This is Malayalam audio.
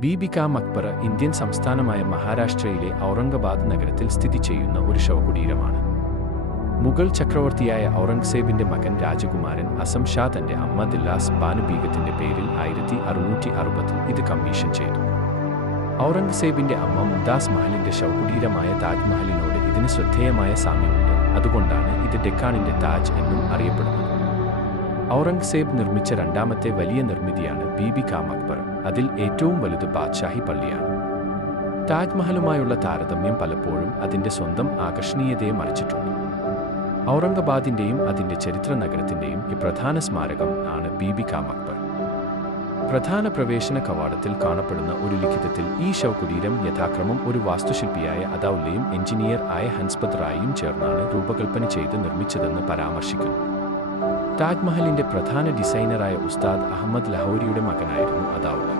ബീബി കാ മക്ബറ ഇന്ത്യൻ സംസ്ഥാനമായ മഹാരാഷ്ട്രയിലെ ഔറംഗാബാദ് നഗരത്തിൽ സ്ഥിതി ചെയ്യുന്ന ഒരു ശവകുടീരമാണ്. മുഗൾ ചക്രവർത്തിയായ ഔറംഗസേബിന്റെ മകൻ രാജകുമാരൻ അസം ഷാ തന്റെ അമ്മ ദില്ലാസ് ബാനു ബീഗത്തിന്റെ പേരിൽ 1660 ഇത് കമ്മീഷൻ ചെയ്തു. ഔറംഗസേബിന്റെ അമ്മ മുംതാസ് മഹലിന്റെ ശവകുടീരമായ താജ്മഹലിനോട് ഇതിന് ശ്രദ്ധേയമായ സാമ്യമുണ്ട്. അതുകൊണ്ടാണ് ഇത് ഡെക്കാണിന്റെ താജ് എന്നും അറിയപ്പെടുന്നത്. ഔറംഗസേബ് നിർമ്മിച്ച രണ്ടാമത്തെ വലിയ നിർമ്മിതിയാണ് ബീബി കാ മക്ബറ. അതിൽ ഏറ്റവും വലുത് ബാദ്ഷാഹി പള്ളിയാണ്. താജ്മഹലുമായുള്ള താരതമ്യം പലപ്പോഴും അതിന്റെ സ്വന്തം ആകർഷണീയതയെ മറിച്ചിട്ടുണ്ട്. ഔറംഗാബാദിന്റെയും അതിന്റെ ചരിത്ര നഗരത്തിന്റെയും ഈ പ്രധാന സ്മാരകം ആണ് ബീബി കാ മക്ബറ. പ്രധാന പ്രവേശന കവാടത്തിൽ കാണപ്പെടുന്ന ഒരു ലിഖിതത്തിൽ ഈ ശവകുടീരം യഥാക്രമം ഒരു വാസ്തുശില്പിയായ അദൌല്ലയും എഞ്ചിനീയർ ആയ ഹൻസ്പത് റായിയും ചേർന്നാണ് രൂപകൽപ്പന ചെയ്ത് നിർമ്മിച്ചതെന്ന് പരാമർശിക്കുന്നു. താജ്മഹലിന്റെ പ്രധാന ഡിസൈനറായ ഉസ്താദ് അഹമ്മദ് ലഹോരിയുടെ മകനായിരുന്നു അദൌല്ല.